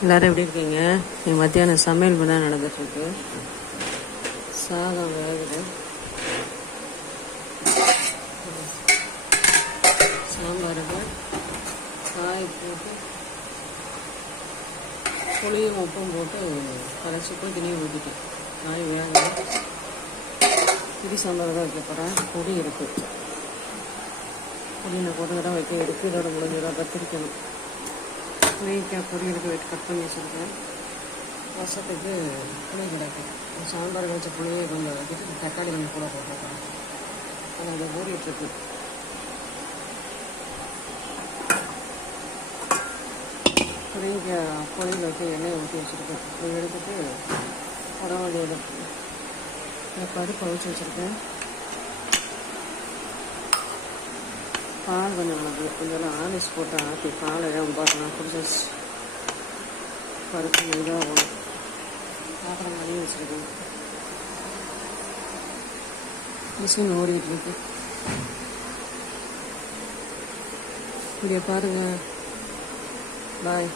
எல்லோரும் எப்படி இருக்கீங்க? எங்கள் மத்தியானம் சமையல் தான் நடந்துட்டுருக்கு. சாதம் வேகுது, சாம்பாருக்கு காய் போட்டு புளியும் உப்பும் போட்டு கரைச்சி போய் தண்ணியை ஊற்றிட்டேன். காய் வேகலை. புளி சாம்பார் தான் வைக்க போகிறேன். பொடி இருக்குது, பொடி நான் போட்டு தான் வைக்க இருக்குது. இதோட முடிஞ்சதாக கத்திரிக்கணும். புளிக்காய் பொரியலுக்கு வெயிட் கட் பண்ணி வச்சுருக்கேன். ரசத்துக்கு புளி கிடைக்கும். சாம்பார் வச்ச புளியை கொஞ்சம் வைக்கிட்டு தக்காளி கொஞ்சம் கூட போட்டிருக்கேன். அது அதை ஊறிட்டுருக்கு. புளிக்காய் பொரியல் வச்சு எண்ணெயை ஊற்றி வச்சுருக்கேன். இதை எடுத்துட்டு பரவாயில்ல பருப்பு அவிச்சு வச்சுருக்கேன். பால் கொஞ்சம் வளர்ந்து கொஞ்சம் ஆலிஸ் போட்டு ஆற்றி பால் எல்லாம் பார்க்கலாம் குடிச்சாச்சு. பருப்பு இதாக ஆகணும். பாத்திரம் கழுவி வச்சுருக்கேன். மிஷின் ஓடிட்டு இருக்கு. இங்கே பாருங்கள். பாய்.